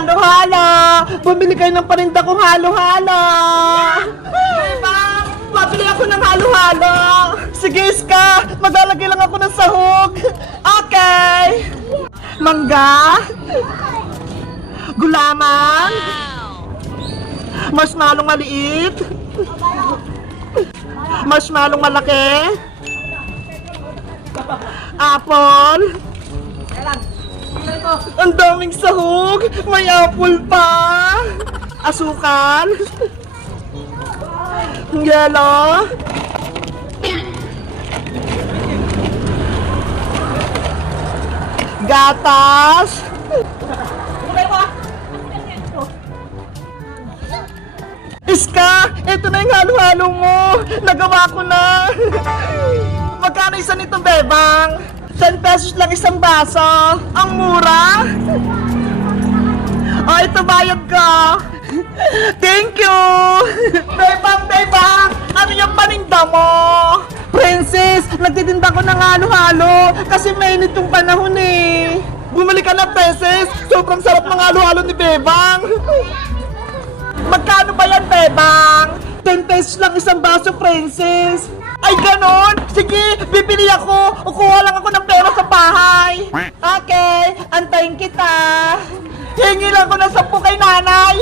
halo-halo! Bumili kayo ng paninda kong halo-halo! Bebang, mabili ako ng halo-halo! Sige, Iska, maglalagay lang ako ng sahog! Okay! Mangga? Gulaman? Marshmallow maliit? Marshmallow malaki? Apple? Ang daming sahog! May apple pa! Asukal? Yelo? Gatas? Iska! Ito na yung halo-halo mo! Nagawa ko na! Magkano isa nito, Bebang? 10 pesos lang isang baso. Ang mura. O, ito bayad ko. Thank you. Bebang, Bebang, ano yung paninda mo? Princess, nagtitinda ko ng halo-halo kasi mainit yung panahon eh. Bumili ka na, Princess. Sobrang sarap ng halo-halo ni Bebang. Magkano ba yan, Bebang? 10 pesos lang isang baso, Princess. Ay, ganon? Sige, bibili ako. Kukuha lang ako ng pera sa bahay. Okay, antayin kita. Hingi lang ko ng 10 kay nanay.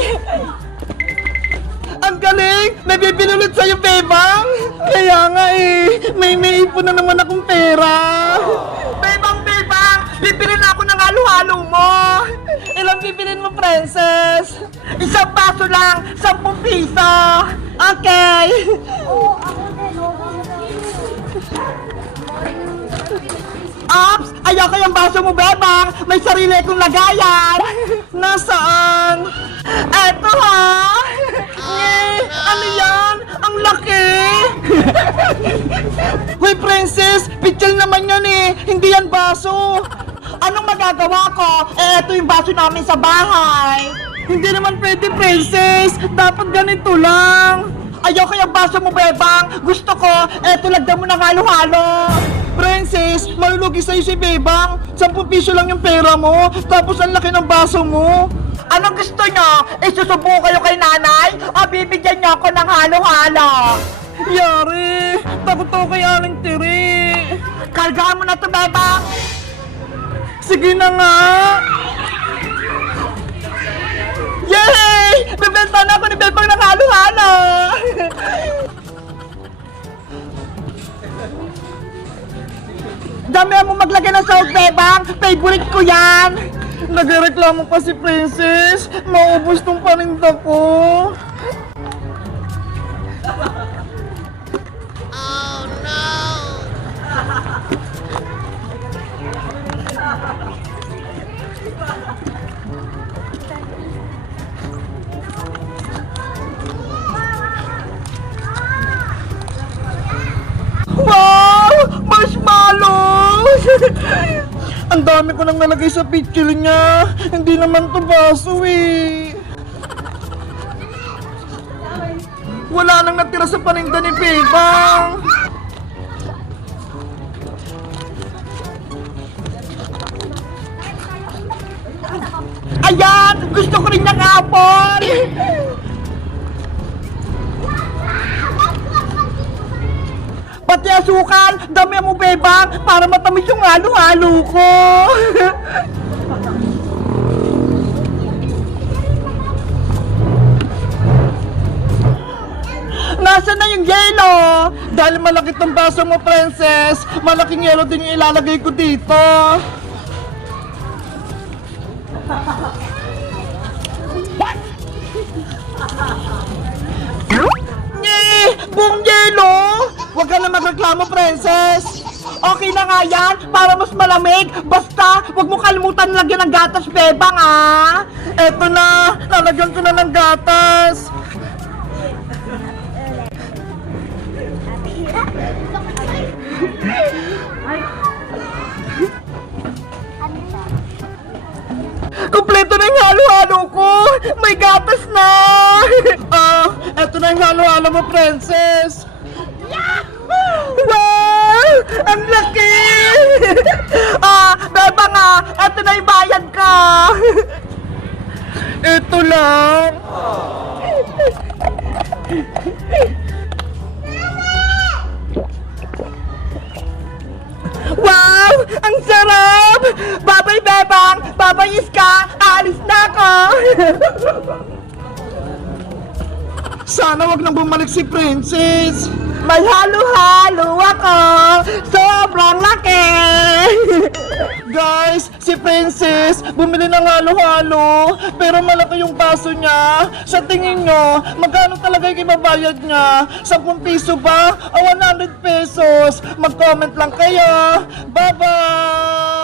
Ang galing! May bibili ulit sa'yo, Bebang. Kaya nga eh, may ipon na naman akong pera. Bebang, Bebang, bibili na ako ng halo-halo mo. Ilang bibilin mo, Princess? Isang baso lang, 10 piso. Okay. Ops! Ayoko yung baso mo, Bebang! May sarili akong lagayan! Nasaan? Eto ha! Ano yan? Ang laki! Hoy, Princess! Pitchel naman yan eh! Hindi yan baso! Anong magagawa ko? Eto yung baso namin sa bahay! Hindi naman pwede, Princess! Dapat ganito lang! Ayoko yung baso mo, Bebang! Gusto ko, eto lagdan mo ng halo-halo! Princess, malulugi sa'yo si Bebang. 10 piso lang yung pera mo, tapos ang laki ng baso mo. Anong gusto nyo? Isusubo kayo kay nanay o bibigyan nyo ako ng halo-halo? Yari, takot ako kay Aling Tiri. Kargaan mo na to, Bebang. Sige na nga. Yay! Bibenta na ako ni Bebang ng halo-halo. Dami mo maglagay ng sahog, Bebang! Favorite ko yan! Nagreklamo pa si Princess! Maubos tong paninda ko! Oh no! Wow! Marshmallows! Ang dami ko nang nalagay sa picture niya. Hindi naman to baso eh. Wala nang natira sa paninda ni Bebang. Ayan! Gusto ko rin ng apple! Pati asukal, dami mo, Bebang, para matamis yung halo-halo ko. Nasaan na yung yelo? Dahil malaki tong baso mo, Princess, malaking yelo din yung ilalagay ko dito. Buong yelo! Huwag ka na magreklamo, Princess! Okay na nga yan, para mas malamig! Basta, huwag mo kalimutan lagyan ng gatas, Bebang, ah! Eto na, lalagyan ko na ng gatas! Kompleto na yung halo-halo ko! May gatas na! Eto na yung halo-halo mo, Princess! Wow! Ang laki! Bebang, eto na yung bayad ka! Ito lang. Wow! Ang sarap! Babay, Bebang! Babay, Iska! Aalis na ako! Sana wag nang bumalik si Princess. May halo-halo ako! Sobrang laki! Guys, si Princess bumili ng halo-halo pero malaki yung baso niya. Sa tingin nyo, magkano talaga yung ibabayad niya? 10 piso ba? O 100 pesos? Mag-comment lang kayo. Bye-bye!